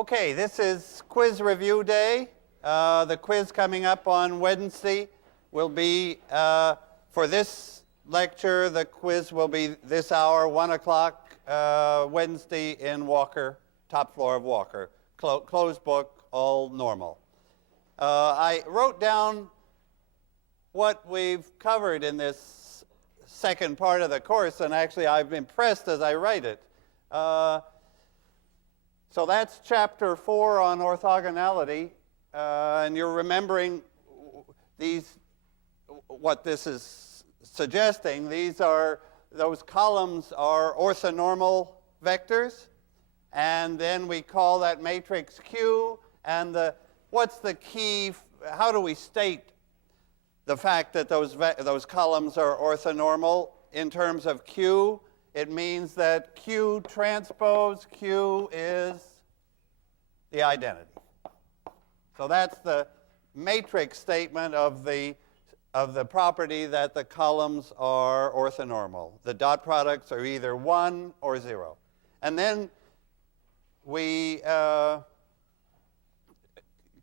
Okay, this is quiz review day. The quiz coming up on Wednesday will be, for this lecture, the quiz will be this hour, 1 o'clock, Wednesday in Walker, top floor of Walker. Closed book, all normal. I wrote down what we've covered in this second part of the course, and actually I've been impressed as I write it. So that's chapter 4 on orthogonality, and you're remembering what this is suggesting. Those columns are orthonormal vectors, and then we call that matrix Q, and what's the key, how do we state the fact that those columns are orthonormal in terms of Q? It means that Q transpose Q is the identity. So that's the matrix statement of the property that the columns are orthonormal. The dot products are either 1 or 0. And then we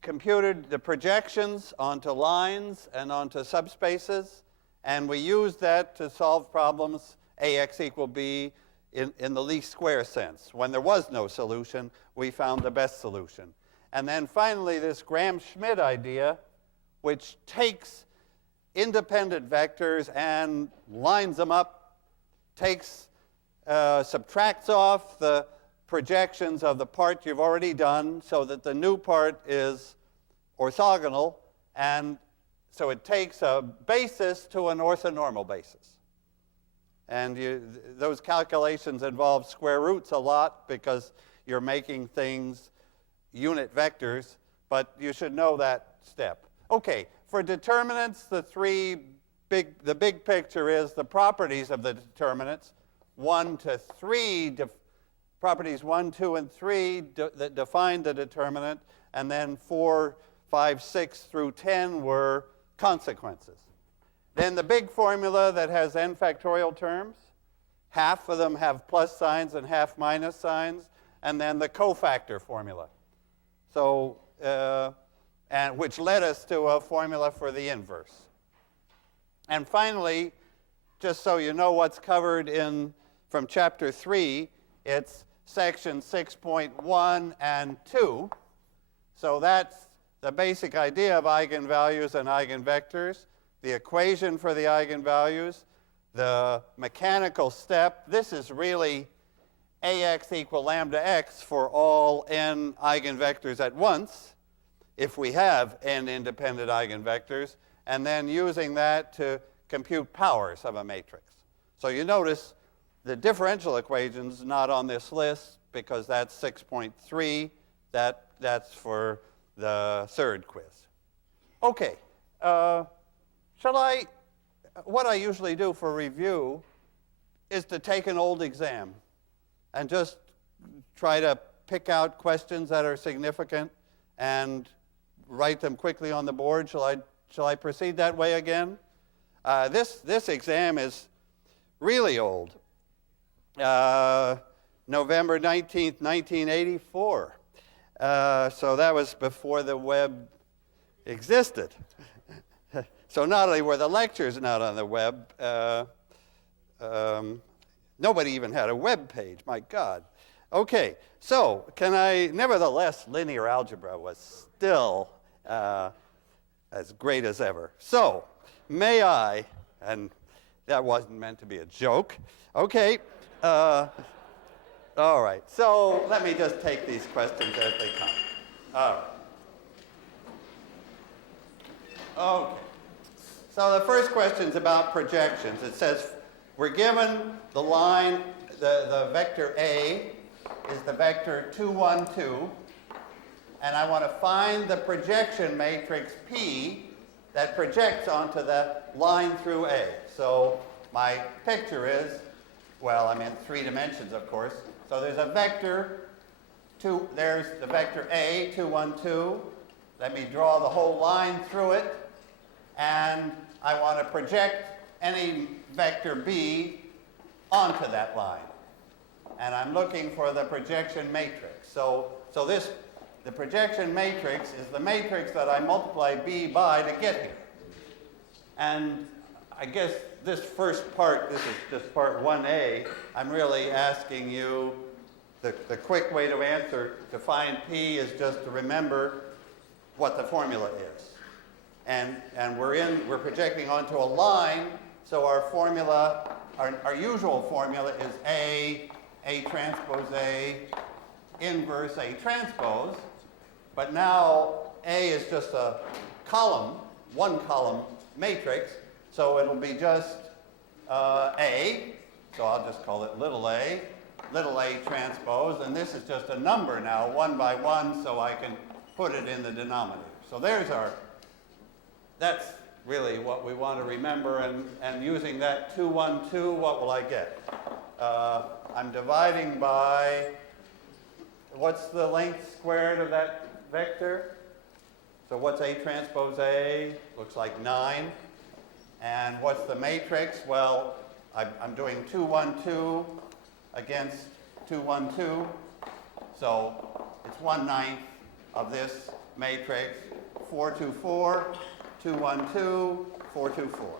computed the projections onto lines and onto subspaces, and we used that to solve problems AX equal B in the least square sense. When there was no solution, we found the best solution. And then finally, this Gram-Schmidt idea, which takes independent vectors and lines them up, subtracts off the projections of the part you've already done so that the new part is orthogonal, and so it takes a basis to an orthonormal basis. And those calculations involve square roots a lot because you're making things unit vectors, but you should know that step. Okay, for determinants, the big picture is the properties of the determinants. 1 to 3, properties 1, 2, and 3 that define the determinant, and then 4, 5, 6 through 10 were consequences. Then the big formula that has n factorial terms, half of them have plus signs and half minus signs, and then the cofactor formula. So, and which led us to a formula for the inverse. And finally, just so you know what's covered from chapter 3, it's section 6.1 and 2. So that's the basic idea of eigenvalues and eigenvectors, the equation for the eigenvalues, the mechanical step. This is really AX equal lambda x for all n eigenvectors at once, if we have n independent eigenvectors, and then using that to compute powers of a matrix. So you notice the differential equation's not on this list because that's 6.3. That's for the third quiz. Okay. What I usually do for review is to take an old exam and just try to pick out questions that are significant and write them quickly on the board. Shall I proceed that way again? This exam is really old. November 19th, 1984. So that was before the web existed. So not only were the lectures not on the web, nobody even had a web page, my God. Okay, so nevertheless, linear algebra was still as great as ever. So, may I, and that wasn't meant to be a joke. Okay, all right, so let me just take these questions as they come. All right. Okay. So the first question is about projections. It says we're given the line, the vector A is the vector 2, 1, 2, and I want to find the projection matrix P that projects onto the line through A. So my picture is, well, I'm in 3 dimensions, of course. So there's a vector, there's the vector A, 2, 1, 2. Let me draw the whole line through it, and I want to project any vector B onto that line. And I'm looking for the projection matrix. So this the projection matrix is the matrix that I multiply B by to get here. And I guess this first part, this is just part 1A, I'm really asking you, the quick way to answer, to find P is just to remember what the formula is. And we're projecting onto a line, so our formula, our usual formula is A transpose A, inverse A transpose. But now A is just a column, one column matrix, so it'll be just A, so I'll just call it little a transpose, and this is just a number now, 1 by 1, so I can put it in the denominator. So that's really what we want to remember, and using that 2, 1, 2, what will I get? I'm dividing by, what's the length squared of that vector? So what's A transpose A? Looks like 9. And what's the matrix? Well, I'm doing 2, 1, 2 against 2, 1, 2. So it's 1/9 of this matrix. 4, 2, 4, 2, 1, 2, 4, 2, 4.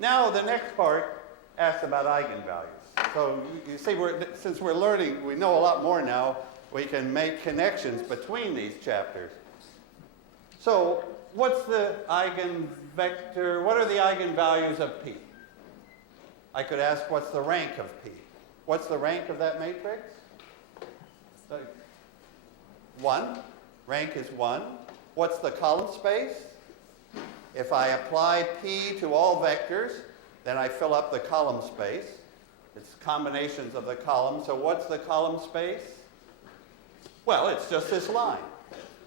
Now the next part asks about eigenvalues. So you see, since we're learning, we know a lot more now, we can make connections between these chapters. So what's the eigenvector, what are the eigenvalues of P? I could ask, what's the rank of P? What's the rank of that matrix? 1. Rank is 1. What's the column space? If I apply P to all vectors, then I fill up the column space. It's combinations of the columns. So what's the column space? Well, it's just this line.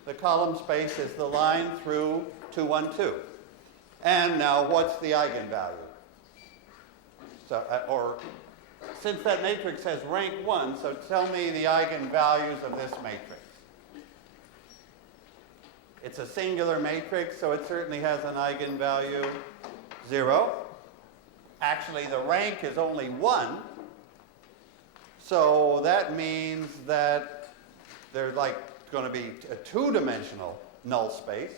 The column space is the line through 2, 1, 2. And now what's the eigenvalue? So, since that matrix has rank 1, so tell me the eigenvalues of this matrix. It's a singular matrix, so it certainly has an eigenvalue 0. Actually, the rank is only 1. So that means that there's going to be a 2-dimensional null space.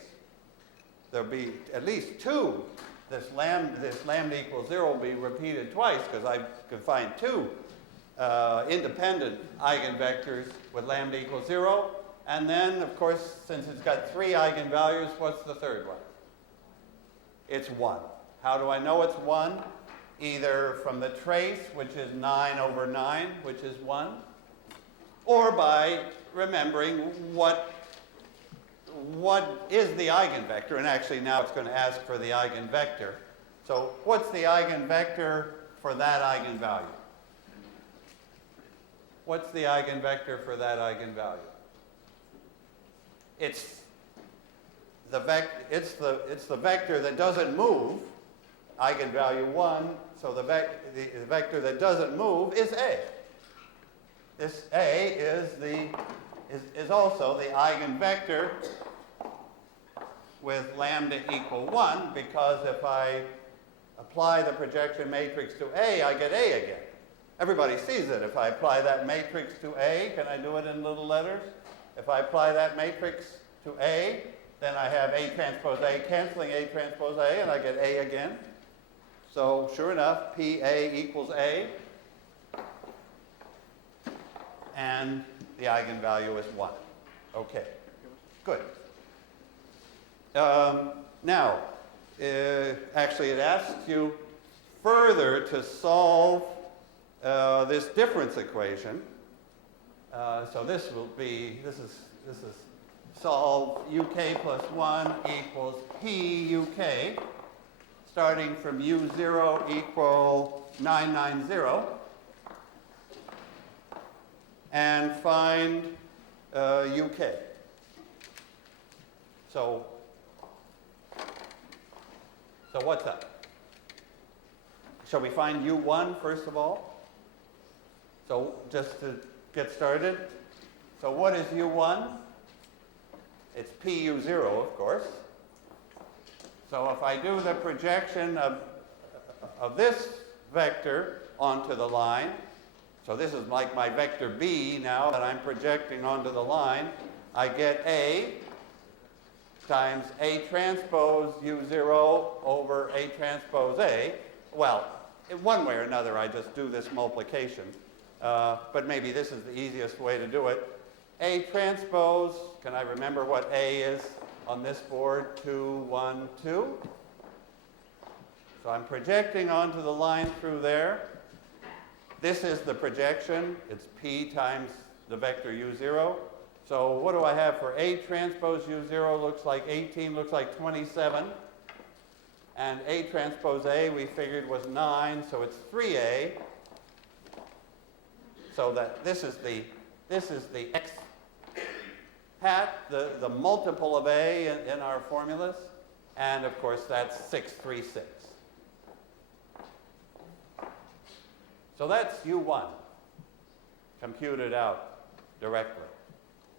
There'll be at least 2. This lambda equals 0 will be repeated twice because I can find 2 independent eigenvectors with lambda equals 0. And then, of course, since it's got 3 eigenvalues, what's the third one? It's 1. How do I know it's 1? Either from the trace, which is 9 over 9, which is 1, or by remembering what is the eigenvector. And actually now it's going to ask for the eigenvector. So what's the eigenvector for that eigenvalue? What's the eigenvector for that eigenvalue? It's the vector that doesn't move, eigenvalue 1, so the vector that doesn't move is A. This A is also the eigenvector with lambda equal 1, because if I apply the projection matrix to A, I get A again. Everybody sees it. If I apply that matrix to A, can I do it in little letters? If I apply that matrix to A, then I have A transpose A canceling A transpose A, and I get A again. So sure enough, PA equals A, and the eigenvalue is 1. Okay, good. Now, actually it asks you further to solve this difference equation. So this is solve UK plus 1 equals P UK, starting from U0 equal 990, and find UK. So what's up? Shall we find U1 first of all? So just to get started, so what is U1? It's PU0, of course. So if I do the projection of this vector onto the line, So this is like my vector B now that I'm projecting onto the line. I get A times A transpose U0 over A transpose A. Well, in one way or another, I just do this multiplication. But maybe this is the easiest way to do it. A transpose, can I remember what A is on this board? 2, 1, 2. So I'm projecting onto the line through there. This is the projection. It's P times the vector U0. So what do I have for A transpose U0? Looks like 18, looks like 27. And A transpose A we figured was 9, so it's 3A. So that this is the x hat, the multiple of A in our formulas. And of course that's 636. So that's U1 computed out directly.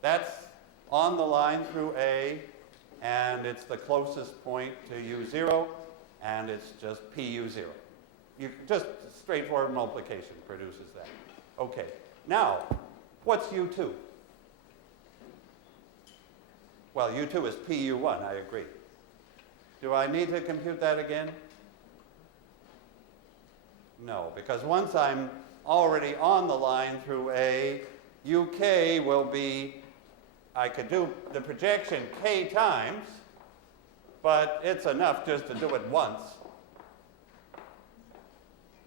That's on the line through A, and it's the closest point to U0, and it's just PU0. Just straightforward multiplication produces that. Okay, now, what's U2? Well, U2 is PU1, I agree. Do I need to compute that again? No, because once I'm already on the line through A, UK will be, I could do the projection k times, but it's enough just to do it once.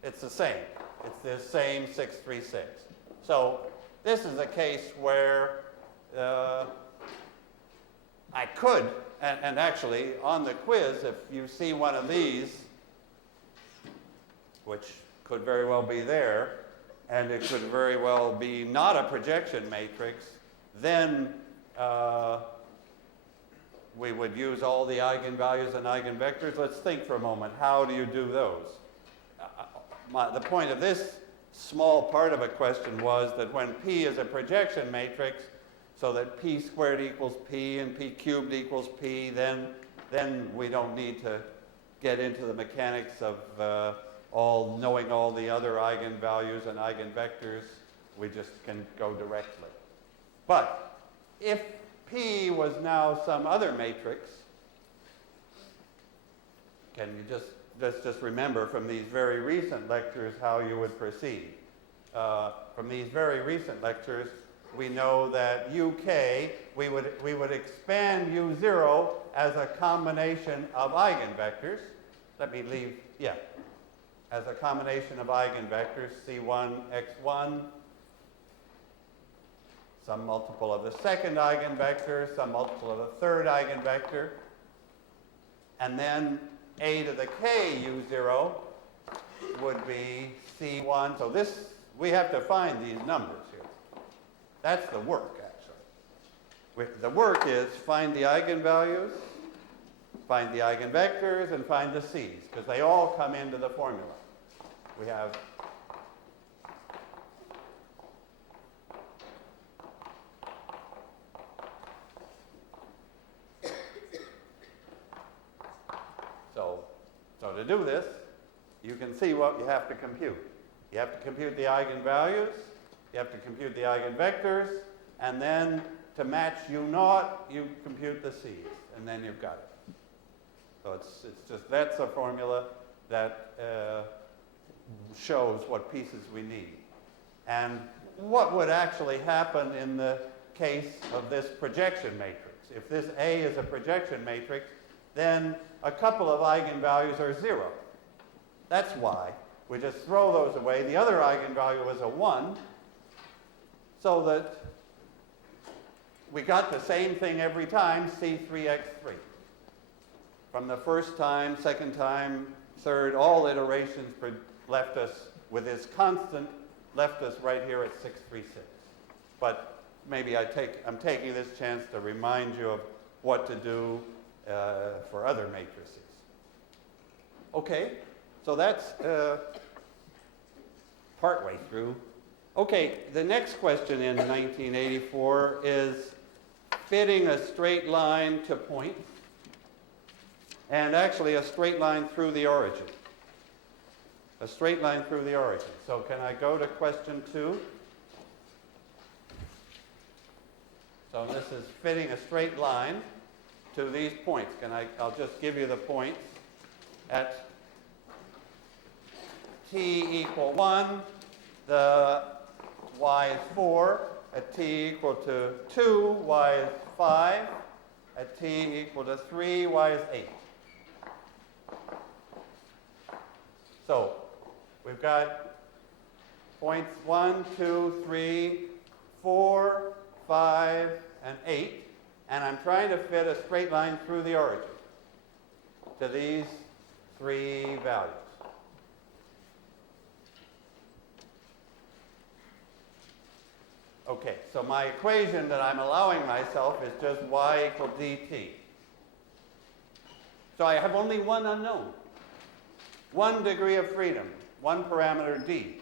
It's the same. It's the same 636. So this is a case where I could, and actually on the quiz, if you see one of these, which could very well be there, and it could very well be not a projection matrix, then we would use all the eigenvalues and eigenvectors. Let's think for a moment. How do you do those? The point of this small part of a question was that when P is a projection matrix, so that P squared equals P and P cubed equals P, then we don't need to get into the mechanics of knowing all the other eigenvalues and eigenvectors. We just can go directly. But if P was now some other matrix, can you let's just remember from these very recent lectures how you would proceed. From these very recent lectures, we know that UK, we would expand U0 as a combination of eigenvectors. Let me leave, as a combination of eigenvectors, C1, X1, some multiple of the second eigenvector, some multiple of the third eigenvector, and then A to the K U0 would be C1. So this, we have to find these numbers here. That's the work, actually. The work is find the eigenvalues, find the eigenvectors, and find the C's, because they all come into the formula. We have so to do this, you can see what you have to compute. You have to compute the eigenvalues, you have to compute the eigenvectors, and then to match U0, you compute the C's, and then you've got it. So it's just, that's a formula that shows what pieces we need. And what would actually happen in the case of this projection matrix? If this A is a projection matrix, then a couple of eigenvalues are 0. That's why. We just throw those away. The other eigenvalue is a 1, so that we got the same thing every time, C3x3. From the first time, second time, third, all iterations left us with this constant, left us right here at 636. But maybe I'm taking this chance to remind you of what to do for other matrices. Okay, so that's partway through. Okay, the next question in 1984 is fitting a straight line to points, and actually a straight line through the origin. a straight line through the origin. So can I go to question 2? So this is fitting a straight line to these points. I'll just give you the points. At t equal 1, the y is 4. At t equal to 2, y is 5. At t equal to 3, y is 8. So we've got points 1, 2, 3, 4, 5, and 8. And I'm trying to fit a straight line through the origin to these 3 values. Okay, so my equation that I'm allowing myself is just y equals dt. So I have only one unknown, 1 degree of freedom, 1 parameter d.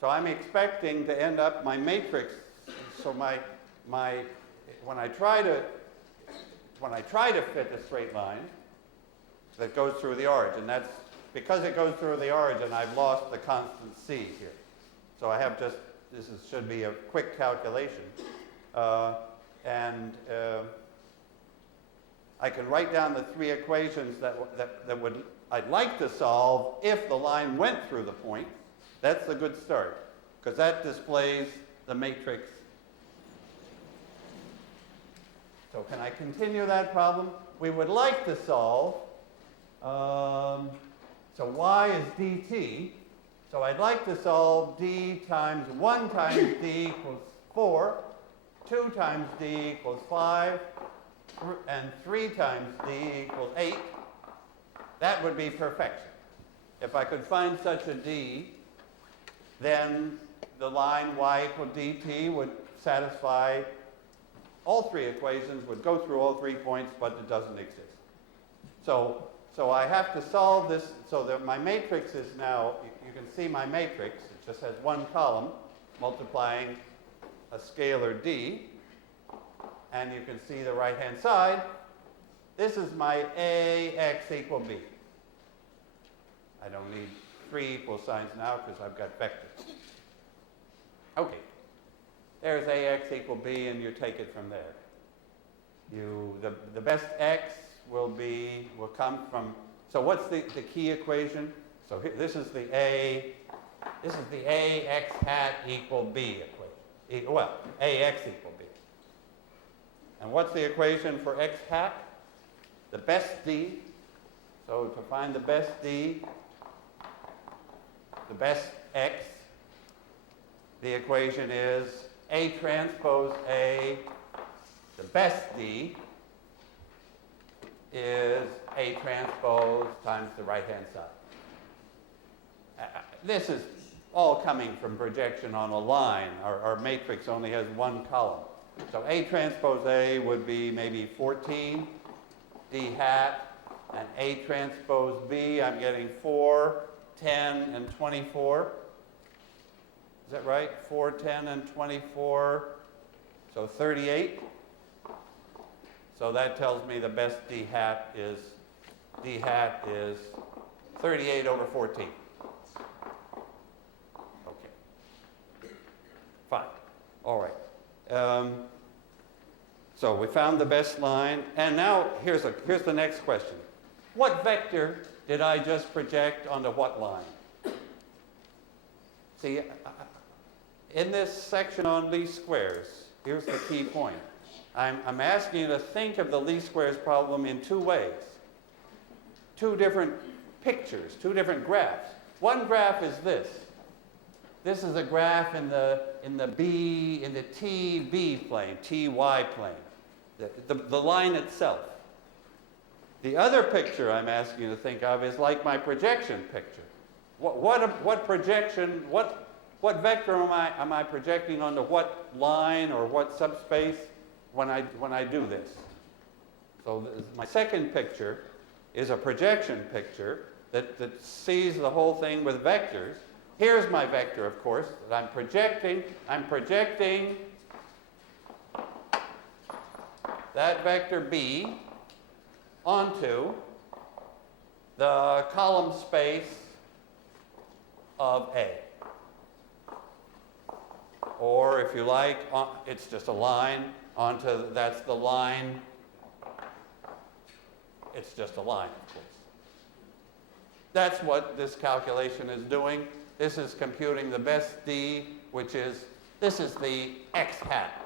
So I'm expecting to end up my matrix. So when I try to fit a straight line that goes through the origin, that's because it goes through the origin, I've lost the constant c here. So I have just should be a quick calculation. I can write down the 3 equations I'd like to solve if the line went through the point. That's a good start, because that displays the matrix. So can I continue that problem? We would like to solve, so y is dt. So I'd like to solve d times 1 times d equals 4, 2 times d equals 5, and 3 times d equals 8. That would be perfection. If I could find such a d, then the line y equals dt would satisfy all 3 equations, would go through all 3 points, but it doesn't exist. So I have to solve this so that my matrix is now, you can see my matrix, it just has 1 column multiplying a scalar d, and you can see the right-hand side. This is my ax equal b. I don't need 3 equal signs now because I've got vectors. Okay, there's ax equal b, and you take it from there. The best x will come from, so what's the key equation? So here, this is the ax hat equal b equation. Well, ax equal b. And what's the equation for x hat? The best d. So to find the best d, the best x, the equation is A transpose A, the best d, is A transpose times the right-hand side. This is all coming from projection on a line. Our matrix only has 1 column. So A transpose A would be maybe 14 d hat, and A transpose B, I'm getting 4, 10, and 24. Is that right? 4, 10, and 24, so 38. So that tells me the best d hat is 38 over 14. Okay. Fine. All right. So we found the best line, and now here's the next question. What vector did I just project onto what line? See, in this section on least squares, here's the key point. I'm asking you to think of the least squares problem in 2 ways. 2 different pictures, 2 different graphs. One graph is this. This is a graph in the TB plane, TY plane, the line itself. The other picture I'm asking you to think of is like my projection picture. What projection, what vector am I projecting onto what line or what subspace when I do this? So my second picture is a projection picture that sees the whole thing with vectors. Here's my vector, of course, that I'm projecting. I'm projecting that vector B onto the column space of A. Or if you like, it's just a line onto, that's the line. It's just a line, of course. That's what this calculation is doing. This is computing the best D, which is, this is the x hat.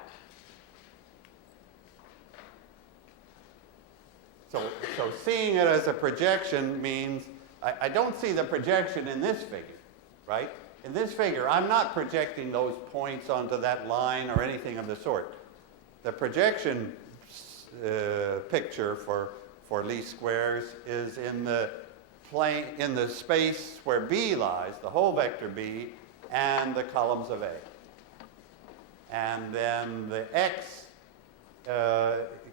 So seeing it as a projection means I don't see the projection in this figure, right? In this figure, I'm not projecting those points onto that line or anything of the sort. The projection picture for least squares is in the plane, in the space where B lies, the whole vector B, and the columns of A. And then the x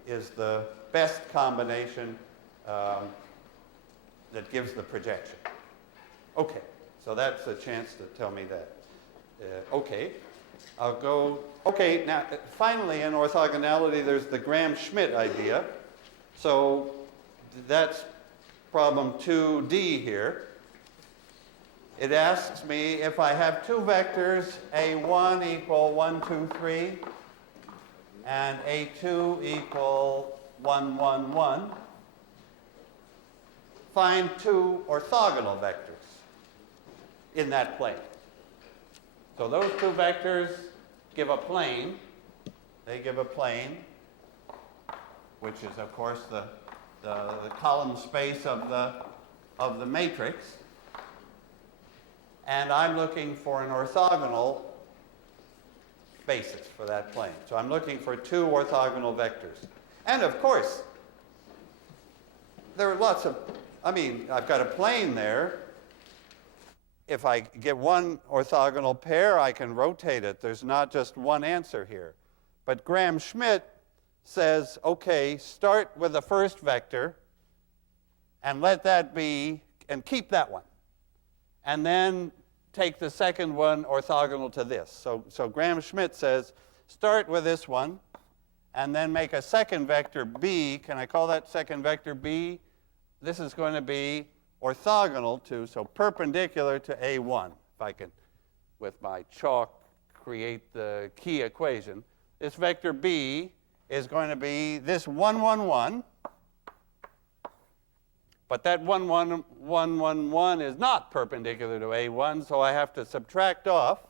is the best combination that gives the projection. Okay, so that's a chance to tell me that. Okay, I'll go. Okay, now finally in orthogonality there's the Graham-Schmidt idea. So that's problem 2D here. It asks me if I have two vectors, A1 equal 1, 2, 3, and A2 equal 1, 1, 1, find two orthogonal vectors in that plane. So those two vectors give a plane. They give a plane, which is, of course, the column space of the matrix. And I'm looking for an orthogonal basis for that plane. So I'm looking for two orthogonal vectors. And of course, there are lots of, I've got a plane there. If I get one orthogonal pair, I can rotate it. There's not just one answer here. But Graham-Schmidt says, okay, start with the first vector and let that be, and keep that one. And then take the second one orthogonal to this. So Graham-Schmidt says, start with this one, and then make a second vector B. Can I call that second vector B? This is going to be orthogonal to, so perpendicular to A1. If I can, with my chalk, create the key equation. This vector B is going to be this 1, 1, 1. But that 1, 1, 1, 1, 1 is not perpendicular to A1, so I have to subtract off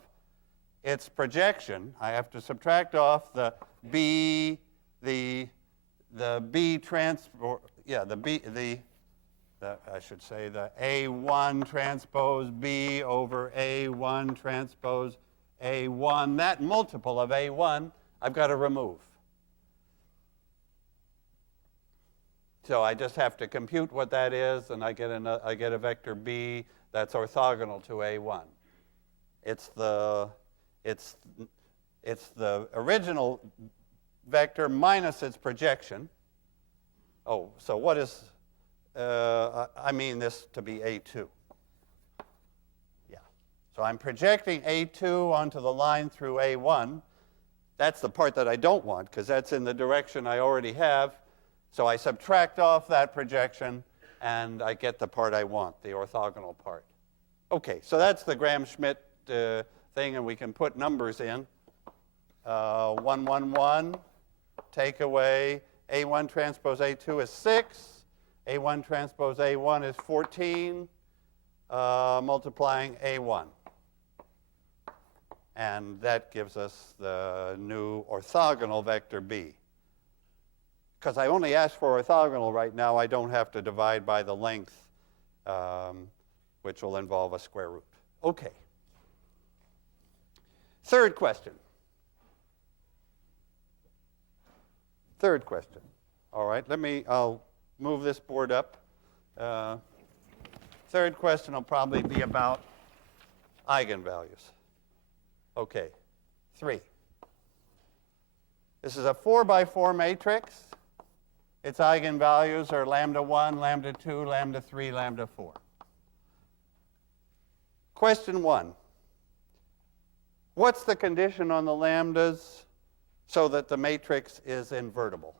its projection. I have to subtract off the B, the B transpose, yeah, I should say the A1 transpose B over A1 transpose A1. That multiple of A1, I've got to remove. So I just have to compute what that is, and I get a vector B that's orthogonal to A1. It's the original vector minus its projection. Oh, so what is? I mean this to be A2. Yeah. So I'm projecting A2 onto the line through A1. That's the part that I don't want, because that's in the direction I already have. So I subtract off that projection, and I get the part I want, the orthogonal part. Okay, so that's the Graham-Schmidt thing, and we can put numbers in. 1, 1, 1, take away A1 transpose A2 is 6. A1 transpose A1 is 14, multiplying A1. And that gives us the new orthogonal vector B. Because I only asked for orthogonal right now, I don't have to divide by the length, which will involve a square root. Okay. Third question. All right, I'll move this board up. Third question will probably be about eigenvalues. Okay, 3. This is a 4 by 4 matrix. Its eigenvalues are lambda 1, lambda 2, lambda 3, lambda 4. Question 1. What's the condition on the lambdas so that the matrix is invertible?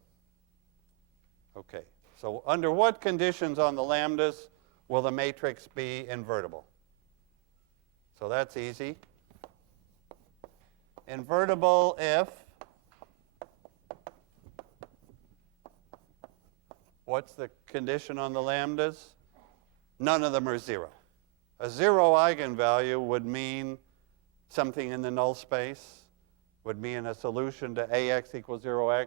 Okay, so under what conditions on the lambdas will the matrix be invertible? So that's easy. Invertible if, what's the condition on the lambdas? None of them are 0. A 0 eigenvalue would mean something in the null space, would mean a solution to ax equals 0x,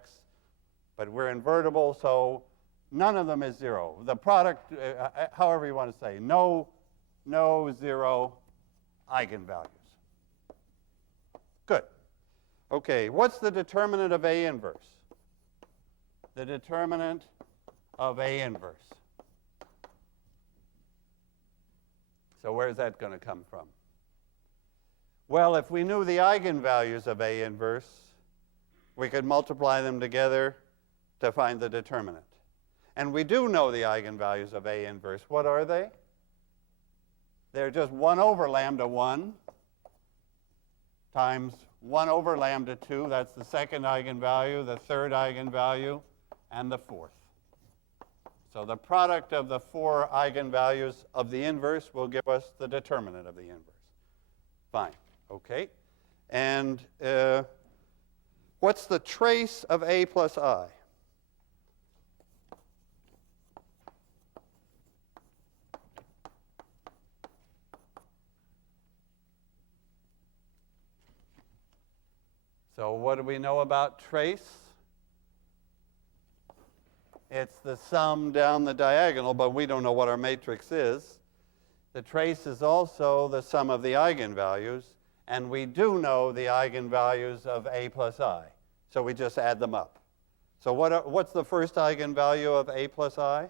but we're invertible, so none of them is 0. The product, however you want to say, no 0 eigenvalues. Good. Okay, what's the determinant of A inverse? The determinant of A inverse. So where's that going to come from? Well, if we knew the eigenvalues of A inverse, we could multiply them together to find the determinant. And we do know the eigenvalues of A inverse. What are they? They're just 1 over lambda 1 times 1 over lambda 2. That's the second eigenvalue, the third eigenvalue, and the fourth. So the product of the 4 eigenvalues of the inverse will give us the determinant of the inverse. Fine. Okay. And what's the trace of A plus I? So what do we know about trace? It's the sum down the diagonal, but we don't know what our matrix is. The trace is also the sum of the eigenvalues, and we do know the eigenvalues of A plus I. So we just add them up. So what's the first eigenvalue of A plus I?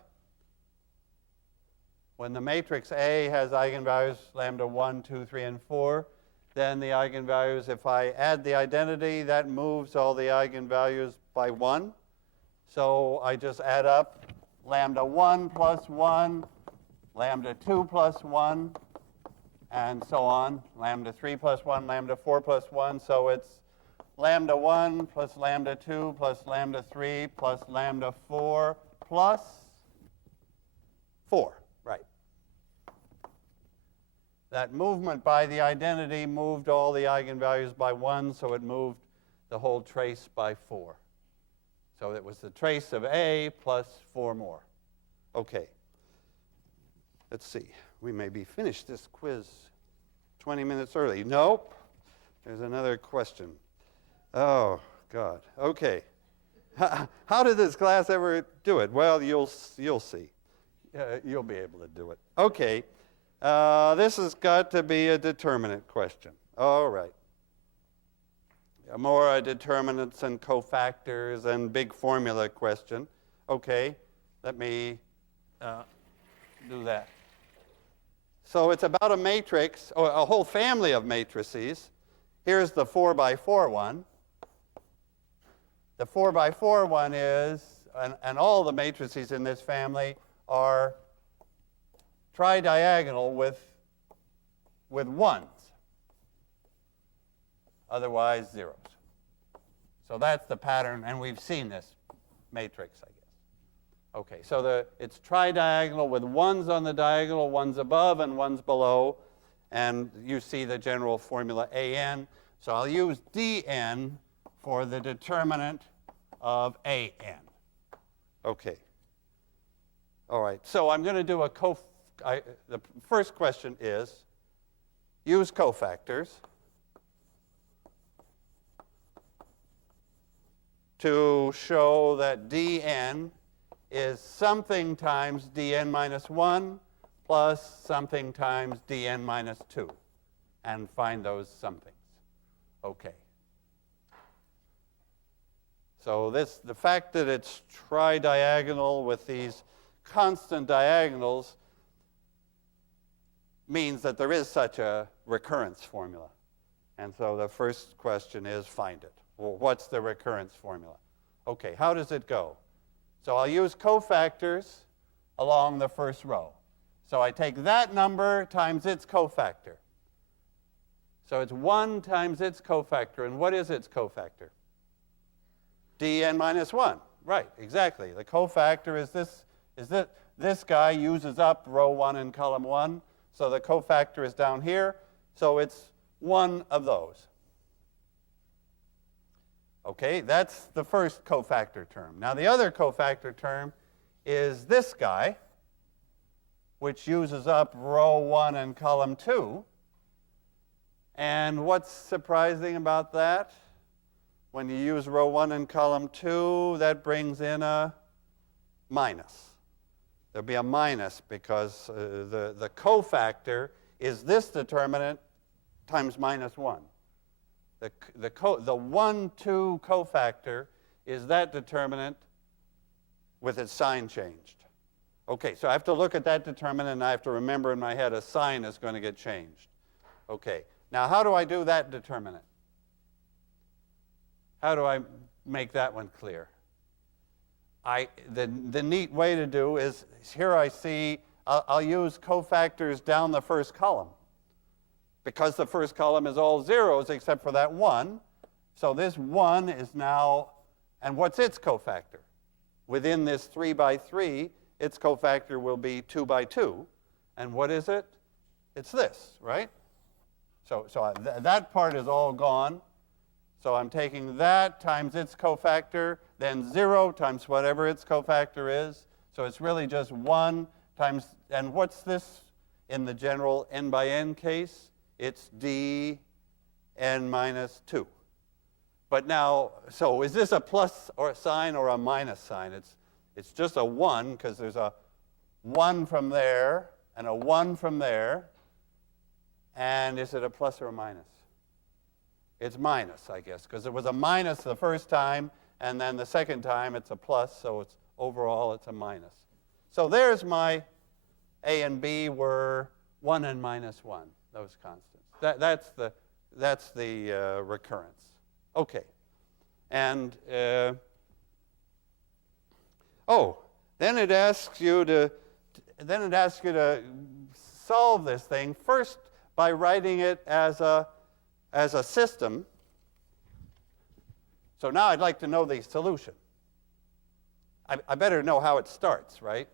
When the matrix A has eigenvalues lambda 1, 2, 3, and 4, then the eigenvalues, if I add the identity, that moves all the eigenvalues by 1. So I just add up lambda 1 plus 1, lambda 2 plus 1, and so on. Lambda 3 plus 1, lambda 4 plus 1. So it's lambda 1 plus lambda 2 plus lambda 3 plus lambda 4 plus 4. Right. That movement by the identity moved all the eigenvalues by 1, so it moved the whole trace by 4. So it was the trace of A plus 4 more. Okay. Let's see. We may be finished this quiz 20 minutes early. Nope. There's another question. Oh, God. Okay. How did this class ever do it? Well, you'll see. You'll be able to do it. Okay. This has got to be a determinant question. All right. More determinants and cofactors and big formula question. Okay, let me do that. So it's about a matrix, or a whole family of matrices. Here's the 4 by 4 one. The 4 by 4 one is, and all the matrices in this family are tridiagonal with ones. Otherwise, zeros. So that's the pattern, and we've seen this matrix, I guess. Okay, so it's tridiagonal with ones on the diagonal, ones above and ones below, and you see the general formula AN. So I'll use DN for the determinant of AN. Okay. All right, so I'm going to do the first question is, use cofactors to show that dn is something times dn minus 1 plus something times dn minus 2, and find those somethings. Okay. So the fact that it's tridiagonal with these constant diagonals means that there is such a recurrence formula. And so the first question is find it. Well, what's the recurrence formula? Okay, how does it go? So I'll use cofactors along the first row. So I take that number times its cofactor. So it's 1 times its cofactor. And what is its cofactor? dn minus 1. Right, exactly. The cofactor is this guy uses up row 1 in column 1. So the cofactor is down here. So it's one of those. Okay, that's the first cofactor term. Now the other cofactor term is this guy, which uses up row 1 and column 2. And what's surprising about that? When you use row 1 and column 2, that brings in a minus. There'll be a minus because the cofactor is this determinant times minus 1. The 1, 2 cofactor is that determinant with its sign changed. Okay, so I have to look at that determinant, and I have to remember in my head a sign is going to get changed. Okay, now how do I do that determinant? How do I make that one clear? The neat way to do is, here I see, I'll use cofactors down the first column. Because the first column is all zeros except for that 1. So this 1 is now, and what's its cofactor? Within this 3 by 3, its cofactor will be 2 by 2. And what is it? It's this, right? So that part is all gone. So I'm taking that times its cofactor, then 0 times whatever its cofactor is. So it's really just 1 times, and what's this in the general n by n case? It's dn minus 2. But now, so is this a plus or a sign or a minus sign? It's just a 1 because there's a 1 from there and a 1 from there. And is it a plus or a minus? It's minus, I guess, because it was a minus the first time, and then the second time it's a plus, so it's overall it's a minus. So there's my A and B were 1 and minus 1, those constants. That's the recurrence. Okay. And then it asks you to solve this thing first by writing it as a system. So now I'd like to know the solution. I better know how it starts, right?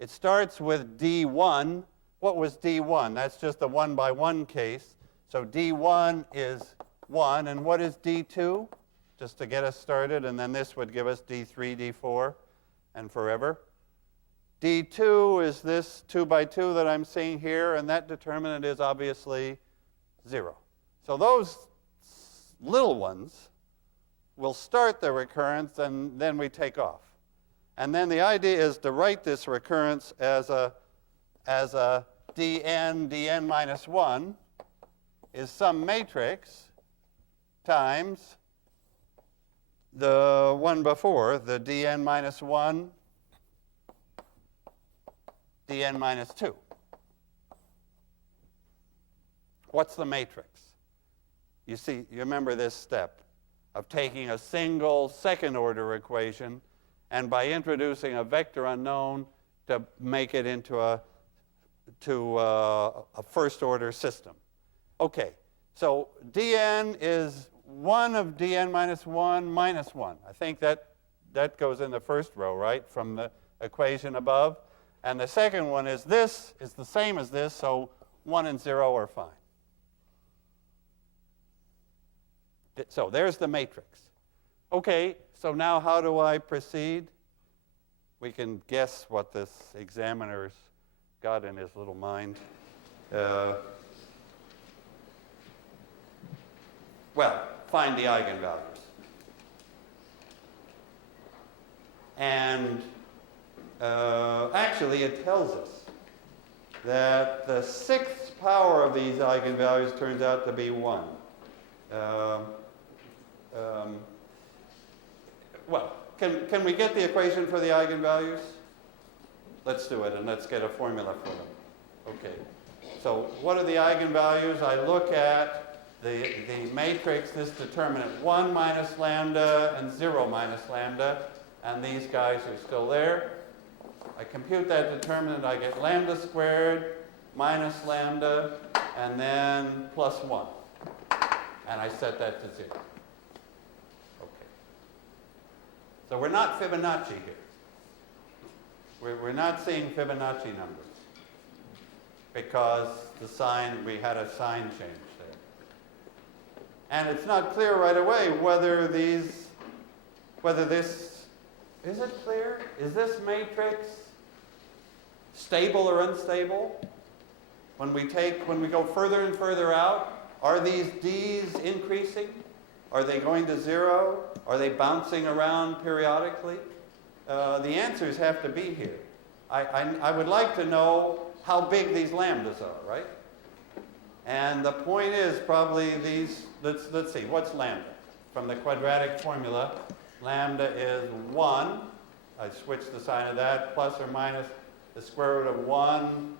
It starts with D1. What was D1? That's just a 1 by 1 case. So D1 is 1. And what is D2? Just to get us started. And then this would give us D3, D4, and forever. D2 is this 2 by 2 that I'm seeing here. And that determinant is obviously 0. So those little ones will start the recurrence, and then we take off. And then the idea is to write this recurrence as a dn minus 1 is some matrix times the one before, the dn minus 1, dn minus 2. What's the matrix? You see, you remember this step of taking a single second-order equation and by introducing a vector unknown to make it into a first-order system. Okay, so dn is 1 of dn minus 1 minus 1. I think that goes in the first row, right, from the equation above. And the second one is this, is the same as this, so 1 and 0 are fine. So there's the matrix. Okay, so now how do I proceed? We can guess what this examiner's got in his little mind. Well, find the eigenvalues. And actually, it tells us that the sixth power of these eigenvalues turns out to be 1. Well, can we get the equation for the eigenvalues? Let's do it, and let's get a formula for them. Okay. So what are the eigenvalues? I look at the matrix, this determinant 1 minus lambda and 0 minus lambda, and these guys are still there. I compute that determinant. I get lambda squared minus lambda, and then plus 1. And I set that to 0. Okay. So we're not Fibonacci here. We're not seeing Fibonacci numbers because we had a sign change. And it's not clear right away whether this, is it clear? Is this matrix stable or unstable? When we go further and further out, are these D's increasing? Are they going to zero? Are they bouncing around periodically? The answers have to be here. I would like to know how big these lambdas are, right? And the point is probably these, let's see, what's lambda? From the quadratic formula, lambda is 1. I switched the sign of that, plus or minus the square root of 1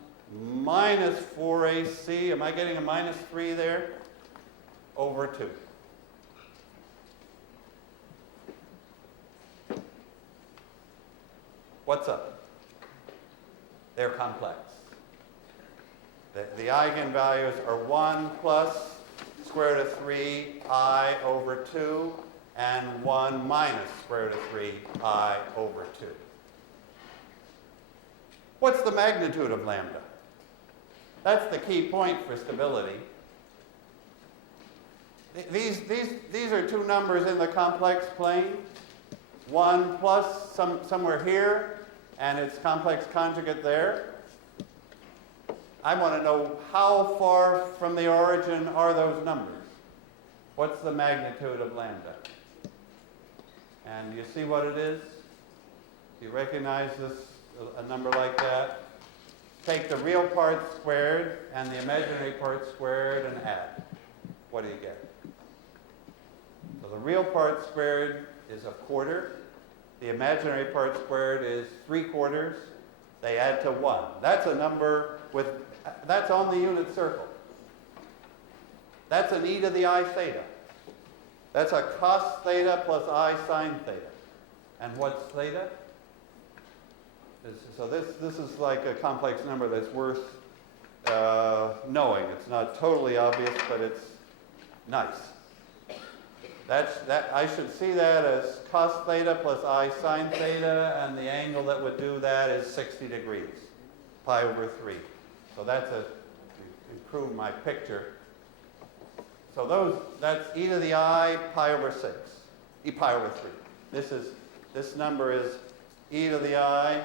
minus 4ac. Am I getting a minus 3 there? Over 2. What's up? They're complex. The eigenvalues are 1 plus square root of 3i over 2 and 1 minus square root of 3i over 2. What's the magnitude of lambda? That's the key point for stability. These are two numbers in the complex plane. 1 plus somewhere here, and its complex conjugate there. I want to know how far from the origin are those numbers. What's the magnitude of lambda? And you see what it is? You recognize this, a number like that? Take the real part squared and the imaginary part squared and add. What do you get? So the real part squared is 1/4. The imaginary part squared is 3/4. They add to 1. That's a number that's on the unit circle. That's an e to the I theta. That's a cos theta plus I sine theta. And what's theta? So this is like a complex number that's worth knowing. It's not totally obvious, but it's nice. I should see that as cos theta plus I sine theta, and the angle that would do that is 60 degrees, pi over 3. So that's to improve my picture. So that's e to the I pi over 6, e pi over 3. This number is e to the I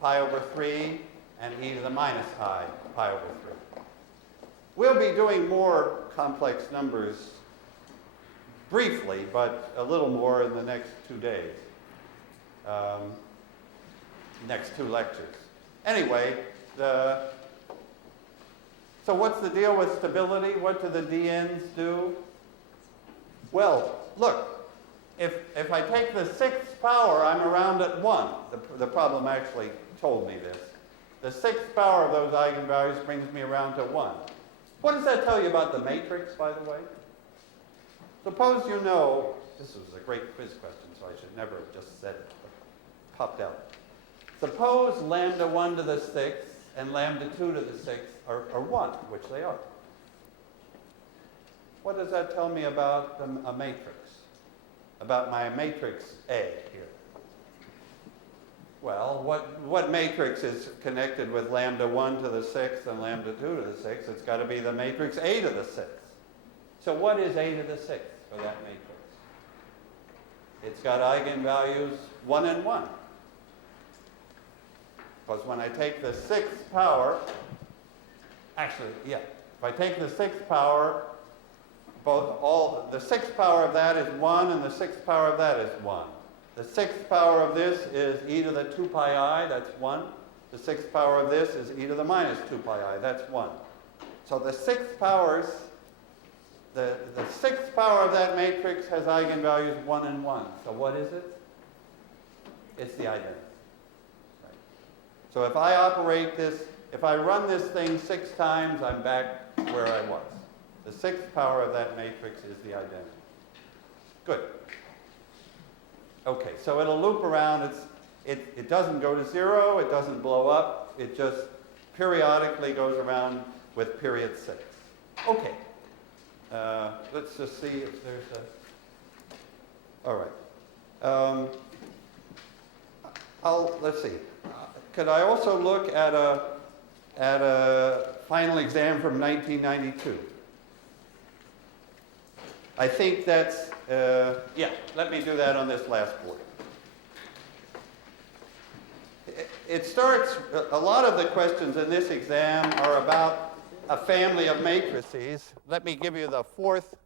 pi over 3 and e to the minus I pi over 3. We'll be doing more complex numbers briefly, but a little more in the next 2 days, next 2 lectures. Anyway, so what's the deal with stability? What do the dn's do? Well, look, if I take the 6th power, I'm around at 1. The problem actually told me this. The 6th power of those eigenvalues brings me around to 1. What does that tell you about the matrix, by the way? Suppose you know, this was a great quiz question, so I should never have just said it, but it popped out. Suppose lambda 1 to the 6th and lambda 2 to the 6th are 1, which they are. What does that tell me about a matrix? About my matrix A here? Well, what matrix is connected with lambda 1 to the 6th and lambda 2 to the 6th? It's got to be the matrix A to the 6th. So what is A to the 6th for that matrix? It's got eigenvalues 1 and 1. Because when I take the 6th power, if I take the 6th power, the 6th power of that is 1 and the 6th power of that is 1. The 6th power of this is e to the 2 pi I, that's 1. The 6th power of this is e to the minus 2 pi I, that's 1. So the 6th powers, the 6th power of that matrix has eigenvalues 1 and 1. So what is it? It's the identity. Right. So if I operate this, if I run this thing 6 times, I'm back where I was. The 6th power of that matrix is the identity. Good. Okay, so it'll loop around. It doesn't go to 0. It doesn't blow up. It just periodically goes around with period 6. Okay. Let's just see if there's a... All right. Let's see. Could I also look at a final exam from 1992? I think that's, yeah, let me do that on this last board. It starts, a lot of the questions in this exam are about a family of matrices. Let me give you the fourth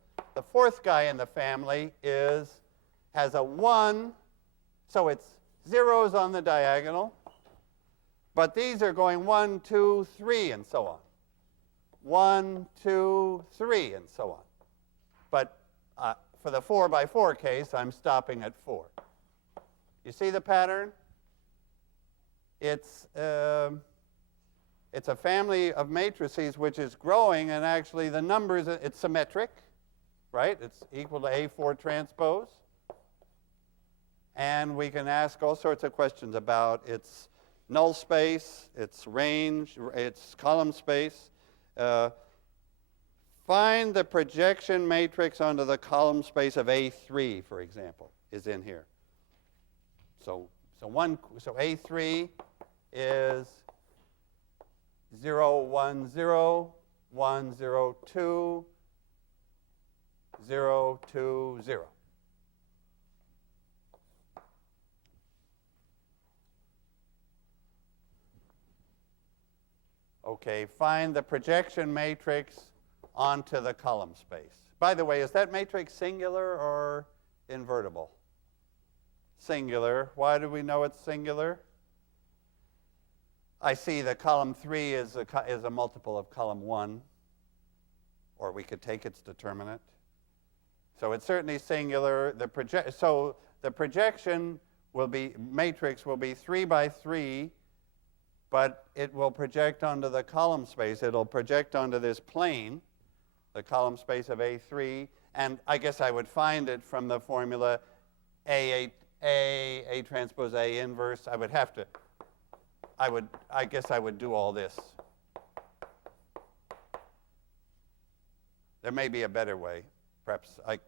guy in the family has a 1, so it's zeros on the diagonal, but these are going 1, 2, 3, and so on. 1, 2, 3, and so on. But for the 4 by 4 case, I'm stopping at 4. You see the pattern? It's a family of matrices which is growing, and actually the numbers, it's symmetric, right? It's equal to A4 transpose. And we can ask all sorts of questions about its null space, its range, its column space. Find the projection matrix onto the column space of A3, for example, is in here. So A3 is 0, 1, 0, 1, 0, 2, 0, 2, 0. Okay, find the projection matrix onto the column space. By the way, is that matrix singular or invertible? Singular. Why do we know it's singular? I see that column 3 is a multiple of column 1, or we could take its determinant. So it's certainly singular. So the projection matrix will be 3 by 3, but it will project onto the column space. It'll project onto this plane, the column space of A3, and I guess I would find it from the formula A transpose A inverse. I guess I would do all this. There may be a better way. Perhaps, I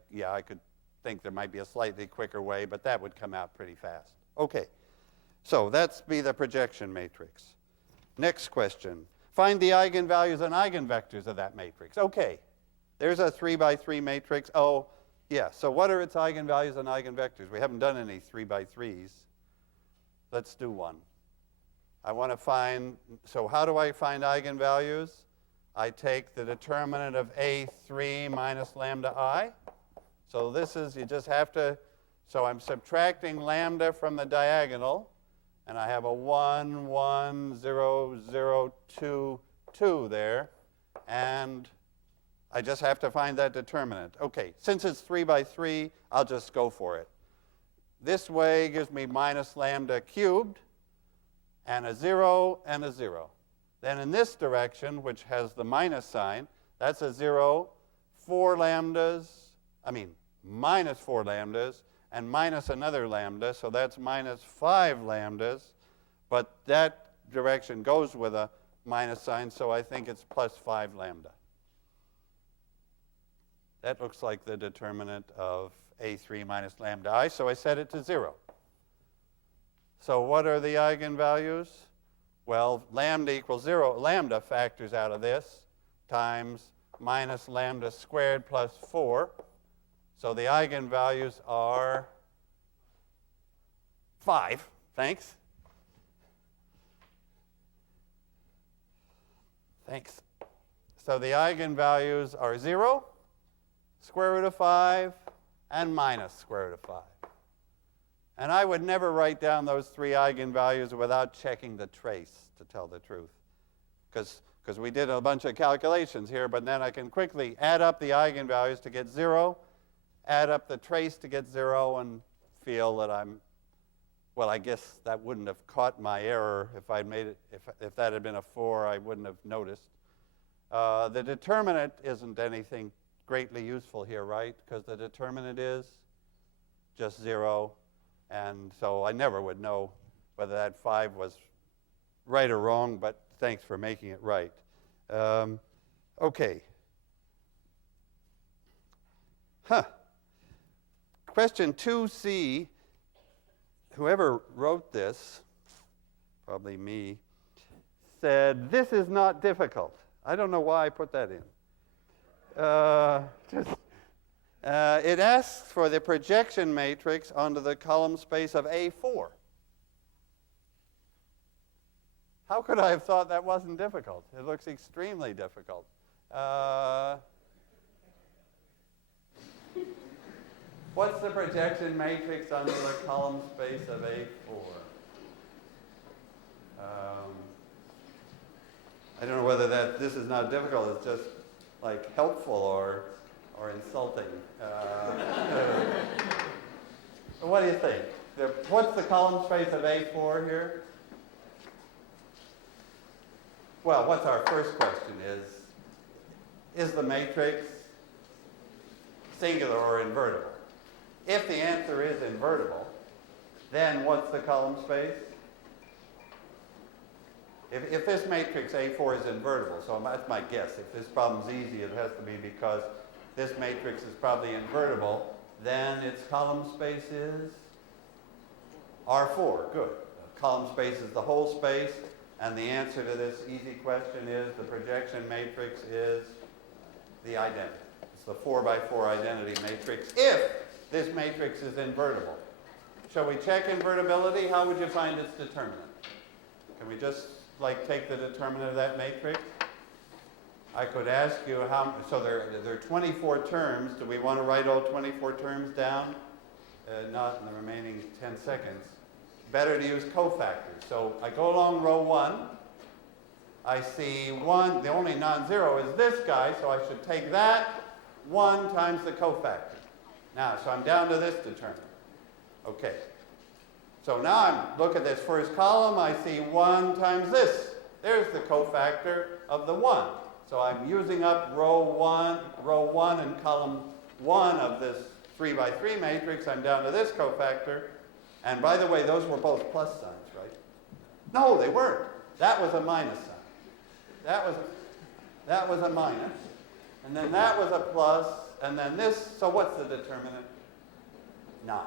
could think there might be a slightly quicker way, but that would come out pretty fast. Okay, so that's be the projection matrix. Next question. Find the eigenvalues and eigenvectors of that matrix. Okay, there's a 3 by 3 matrix. Oh, yeah, so what are its eigenvalues and eigenvectors? We haven't done any 3 by 3s. Let's do one. I want to find, so how do I find eigenvalues? I take the determinant of A3 minus lambda I. So this is, you just have to, so I'm subtracting lambda from the diagonal, and I have a 1, 1, 0, 0, 2, 2 there, and I just have to find that determinant. Okay, since it's 3 by 3, I'll just go for it. This way gives me minus lambda cubed, and a 0, and a 0. Then in this direction, which has the minus sign, that's a 0, minus 4 lambdas, and minus another lambda, so that's minus 5 lambdas, but that direction goes with a minus sign, so I think it's plus 5 lambda. That looks like the determinant of A3 minus lambda I, so I set it to 0. So what are the eigenvalues? Well, lambda equals 0. Lambda factors out of this times minus lambda squared plus 4. So the eigenvalues are 5. Thanks. Thanks. So the eigenvalues are 0, square root of 5, and minus square root of 5. And I would never write down those 3 eigenvalues without checking the trace, to tell the truth. Because we did a bunch of calculations here, but then I can quickly add up the eigenvalues to get 0, add up the trace to get 0, and feel that I guess that wouldn't have caught my error if I'd made it, if that had been a 4, I wouldn't have noticed. The determinant isn't anything greatly useful here, right? Because the determinant is just 0. And so I never would know whether that 5 was right or wrong, but thanks for making it right. Okay. Question 2C, whoever wrote this, probably me, said, this is not difficult. I don't know why I put that in. It asks for the projection matrix onto the column space of A4. How could I have thought that wasn't difficult? It looks extremely difficult. What's the projection matrix onto the column space of A4? I don't know whether this is not difficult. It's just like helpful or insulting. What do you think? What's the column space of A4 here? Well, what's our first question is the matrix singular or invertible? If the answer is invertible, then what's the column space? If this matrix A4 is invertible, so that's my guess. If this problem's easy, it has to be because this matrix is probably invertible, then its column space is R4. Good. The column space is the whole space, and the answer to this easy question is the projection matrix is the identity. It's the 4 by 4 identity matrix if this matrix is invertible. Shall we check invertibility? How would you find its determinant? Can we just take the determinant of that matrix? I could ask you how, so there are 24 terms. Do we want to write all 24 terms down? Not in the remaining 10 seconds. Better to use cofactors. So I go along row 1. I see 1, the only non-zero is this guy, so I should take that 1 times the cofactor. Now, so I'm down to this determinant. Okay. So now look at this first column. I see 1 times this. There's the cofactor of the 1. So I'm using up row 1 and column 1 of this 3 by 3 matrix. I'm down to this cofactor. And by the way, those were both plus signs, right? No, they weren't. That was a minus sign. That was a minus. And then that was a plus. And then this, so what's the determinant? 9.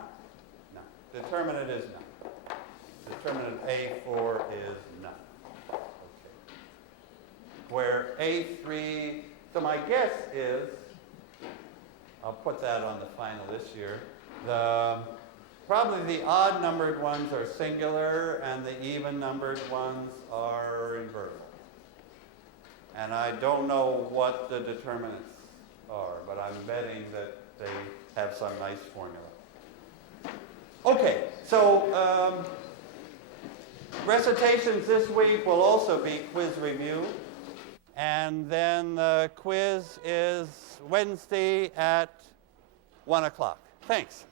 Determinant is 9. Determinant A4 is 9. Okay. Where A3, so my guess is, I'll put that on the final this year, probably the odd numbered ones are singular and the even numbered ones are invertible. And I don't know what the determinants are, but I'm betting that they have some nice formula. Okay, so recitations this week will also be quiz review. And then the quiz is Wednesday at 1 o'clock. Thanks.